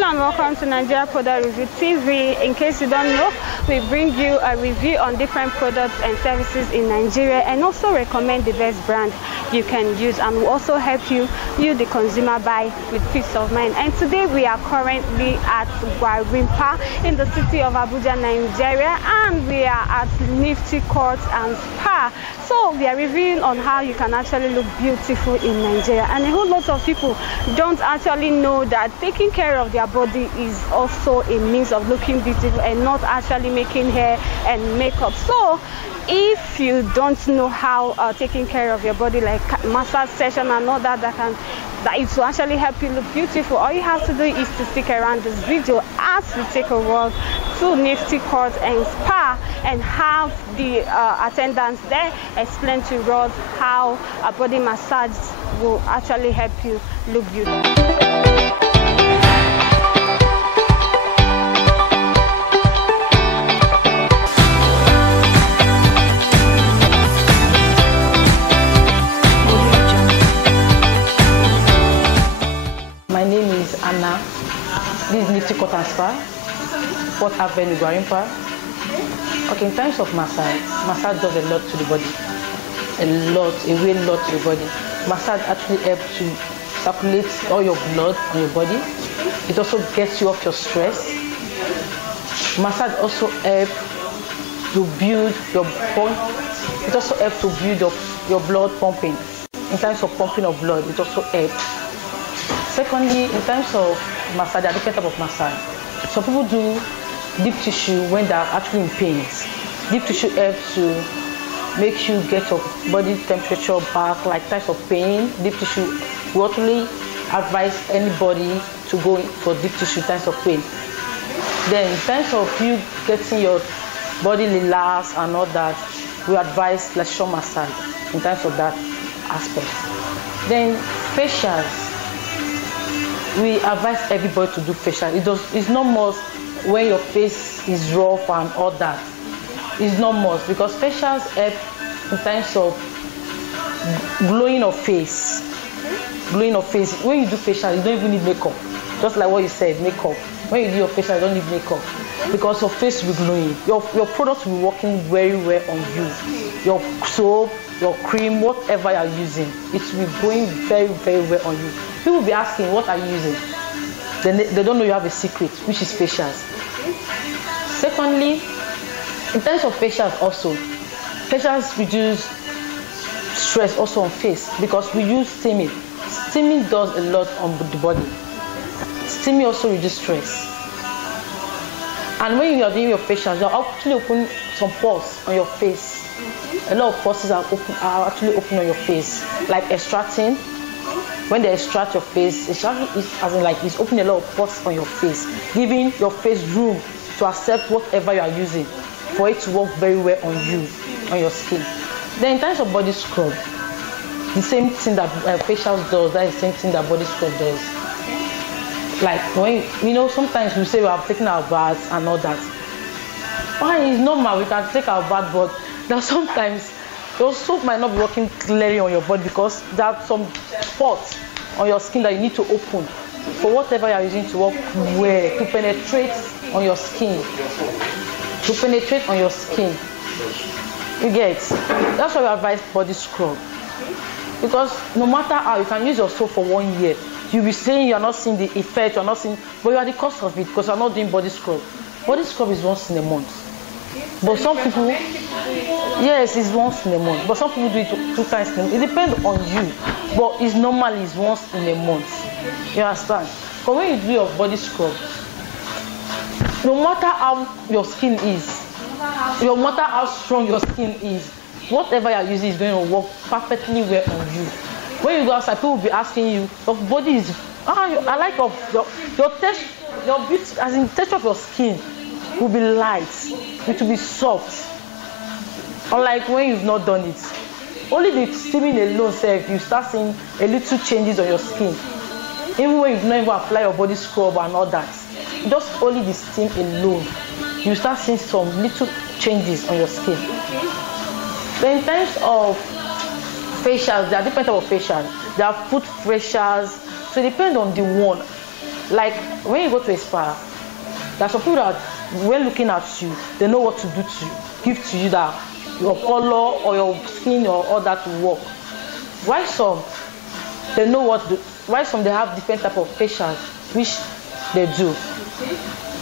Hello and welcome to Nigeria Product Review TV. In case you don't know, we bring you a review on different products and services in Nigeria and also recommend the best brand you can use, and will also help you the consumer, buy with peace of mind. And today we are currently at Gwarinpa in the city of Abuja, Nigeria, and we are at Nifty Court and Spa. So we are reviewing on how you can actually look beautiful in Nigeria, and a whole lot of people don't actually know that taking care of their body is also a means of looking beautiful and not actually making hair and makeup. So if you don't know how taking care of your body, like massage session and all that it will actually help you look beautiful, all you have to do is to stick around this video as we take a walk to Nifty Court and Spa and have the attendants there explain to us how a body massage will actually help you look beautiful. My name is Anna. This is Nifty Court and Spa, 4th Avenue, Gwarinpa. Okay, in terms of massage does a lot to the body. A lot to the body. Massage actually helps to circulate all your blood on your body. It also gets you off your stress. Massage also helps to build your bone. It also helps to build your blood pumping. In terms of pumping of blood, it also helps. Secondly, in terms of massage, there are different types of massage. Some people do deep tissue when they are actually in pain. Deep tissue helps to make you get your body temperature back, like types of pain. Deep tissue, we actually advise anybody to go for deep tissue types of pain. Then in terms of you getting your body relaxed and all that, we advise laser massage in terms of that aspect. Then facials. We advise everybody to do facial. It's not must when your face is rough and all that. It's not must, because facials help in terms of glowing of face. Glowing of face. When you do facial, you don't even need makeup. Just like what you said, makeup. When you do your facial, you don't need makeup, because your face will be glowing. Your product will be working very well on you. Your soap, your cream, whatever you are using, it will be going very well on you. People will be asking, what are you using? They don't know you have a secret, which is facials. Secondly, in terms of facials also, facials reduce stress also on face, because we use steaming. Steaming does a lot on the body. Steaming also reduces stress. And when you are doing your facials, you are actually opening some pores on your face. A lot of pores are actually open on your face, like extracting. When they extract your face, it's opening a lot of pores on your face, giving your face room to accept whatever you are using, for it to work very well on you, on your skin. Then in terms of body scrub, the same thing that facials does, that is the same thing that body scrub does. Like when sometimes we say we are taking our baths and all that. Fine, it's normal, we can take our bath, but there sometimes your soap might not be working clearly on your body, because there are some spots on your skin that you need to open for whatever you are using to work well, to penetrate on your skin. To penetrate on your skin. You get? That's why we advise body scrub. Because no matter how, you can use your soap for 1 year. You'll be saying you're not seeing the effect, you're not seeing, but you are the cause of it, because you're not doing body scrub. Body scrub is once in a month. But some people, yes, it's once in a month. But some people do it 2 times in a month. It depends on you. But it's normally once in a month. You understand? But when you do your body scrub, no matter how your skin is, no matter how strong your skin is, whatever you're using is going to work perfectly well on you. When you go outside, people will be asking you, your body is, I like your texture, your beauty, as in texture of your skin will be light, it will be soft. Unlike when you've not done it. Only the steaming alone self, you start seeing a little changes on your skin. Even when you've not even applied your body scrub and all that. Just only the steam alone, you start seeing some little changes on your skin. Then in terms of facials, there are different types of facials. There are foot facials, so it depends on the one. Like when you go to a spa, there are some people that when looking at you, they know what to do to you, give to you that your color or your skin or all that will work. Why some they know why some they have different type of facials which they do.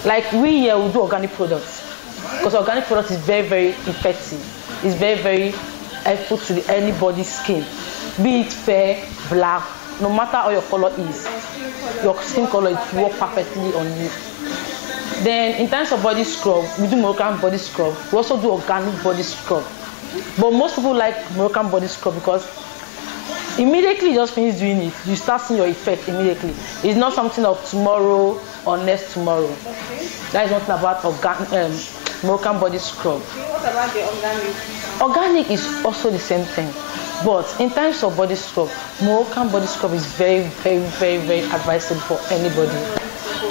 Like we here we do organic products because organic products is very, very effective. It's very, very helpful to anybody's skin, be it fair, black, no matter how your color is, your skin color it will work perfectly on you. Then in terms of body scrub, we do Moroccan body scrub. We also do organic body scrub. But most people like Moroccan body scrub because immediately you just finish doing it, you start seeing your effect immediately. It's not something of tomorrow or next tomorrow. That is nothing about Moroccan body scrub. What about the organic? Organic is also the same thing. But in terms of body scrub, Moroccan body scrub is very, very, very, very advisable for anybody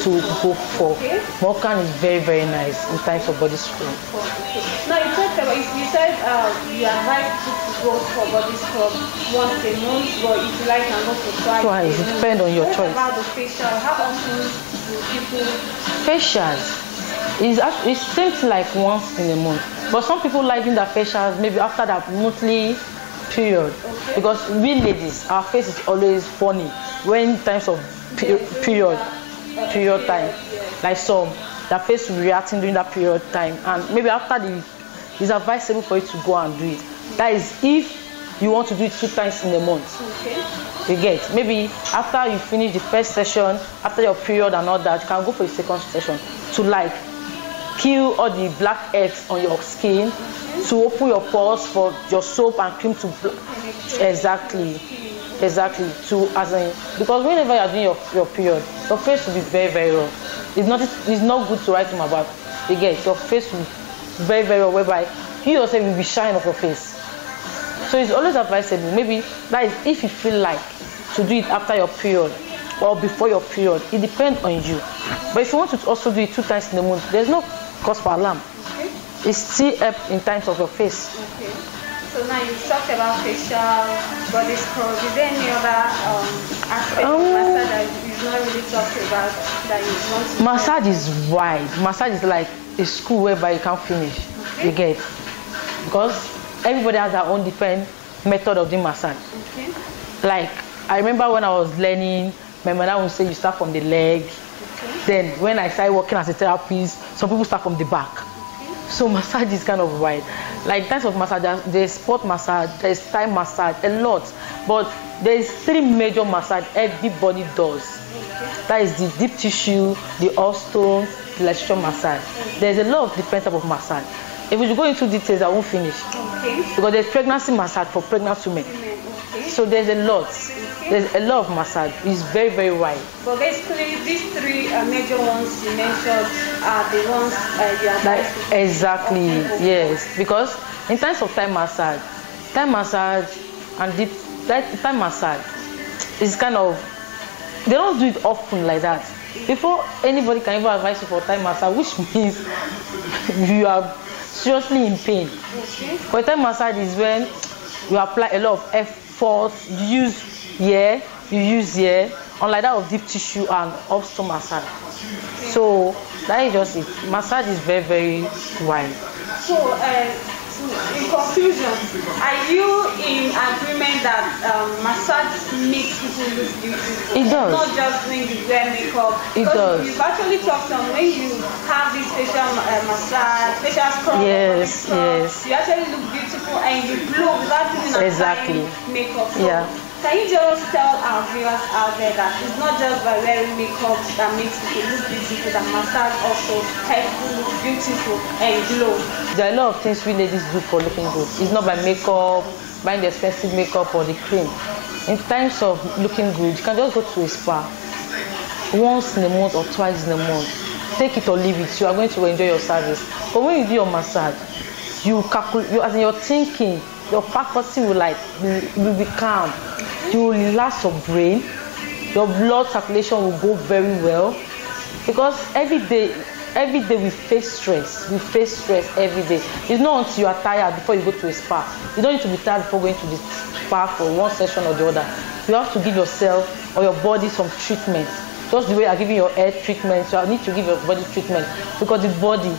to go for. Okay. Moroccan is very, very nice in terms of body scrub. Okay. Now you said you advise people to go for body scrub once a month, but if you like, can go for twice. It depends on your choice. What about the facial? How often do people? Facials it's same thing like once in a month. But some people liking their facials maybe after that monthly period. Okay. Because we ladies, our face is always funny when times of period time. Like some, their face will be reacting during that period time, and maybe after it's advisable for you to go and do it. That is if you want to do it 2 times in a month. Okay. You get maybe after you finish the first session, after your period and all that, you can go for the second session to like kill all the blackheads on your skin, to open your pores for your soap and cream to exactly to because whenever you are doing your period, your face will be very, very rough. It's not good to write them about. You get your face will be very, very rough, whereby you yourself will be shying off your face. So it's always advisable. Maybe that is if you feel like to do it after your period or before your period. It depends on you. But if you want to also do it 2 times in a month, there's no cause for alarm. Okay. It still helps in terms of your face. Okay. So now you've talked about facial, body scrub. Is there any other aspect of massage that you've not really talked about that you want to? Massage is wide. Massage is like a school whereby you can't finish. Okay. You get, because everybody has their own different method of doing massage. Okay. Like I remember when I was learning, my mother would say you start from the leg. Okay. Then when I started working as a therapist, some people start from the back. Okay. So massage is kind of wide. Like types of massage, there's sport massage, there's Thai massage, a lot. But there's 3 major massage everybody does. Okay. That is the deep tissue, the off stone, the electrical massage. Okay. There's a lot of different type of massage. If we go into details, I won't finish. Okay. Because there's pregnancy massage for pregnant women. Okay. So there's a lot. Okay. There's a lot of massage. It's very, very wide. But basically, these 3 major ones you mentioned are the ones you advise. Exactly, yes. Because in terms of Thai massage and Thai massage is kind of, they don't do it often like that. Before anybody can even advise you for Thai massage, which means you are seriously in pain. Okay. But Thai massage is when you apply a lot of effort, you use here, unlike that of deep tissue and off-stone massage. Okay. So that is just it. Massage is very, very wide. So in conclusion, are you in agreement that massage makes people look beautiful? It does. Not just when you wear makeup. It does. You've actually talked on when you have this facial massage, facial scrub. Yes, yes. You actually look beautiful and you glow without even applying makeup. So yeah. Can you just tell our viewers out there that it's not just by wearing makeup that makes people look beautiful, that massage also helps you look beautiful and glow? There are a lot of things we ladies do for looking good. It's not by makeup, buying the expensive makeup or the cream. In terms of looking good, you can just go to a spa once in a month or twice in a month. Take it or leave it. You are going to enjoy your service. But when you do your massage, you calculate, as in your thinking, your faculty will be calm. You will relax your brain. Your blood circulation will go very well. Because every day we face stress. We face stress every day. It's not until you are tired before you go to a spa. You don't need to be tired before going to the spa for one session or the other. You have to give yourself or your body some treatment Just the way I give you your hair treatment, so I need to give your body treatment, because the body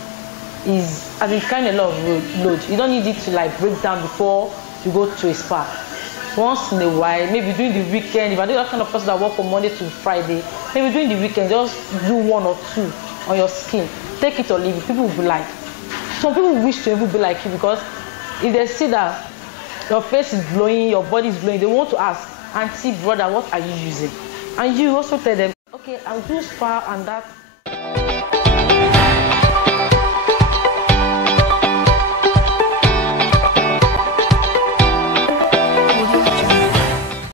is, as it's kind of a lot of load. You don't need it to like break down before you go to a spa. Once in a while, maybe during the weekend, if I do that kind of person that work from Monday to Friday, maybe during the weekend, just do 1 or 2 on your skin. Take it or leave it. People will be like, some people wish to even be like you, because if they see that your face is glowing, your body is glowing, they want to ask, auntie, brother, what are you using? And you also tell them, okay, I'll do spa and that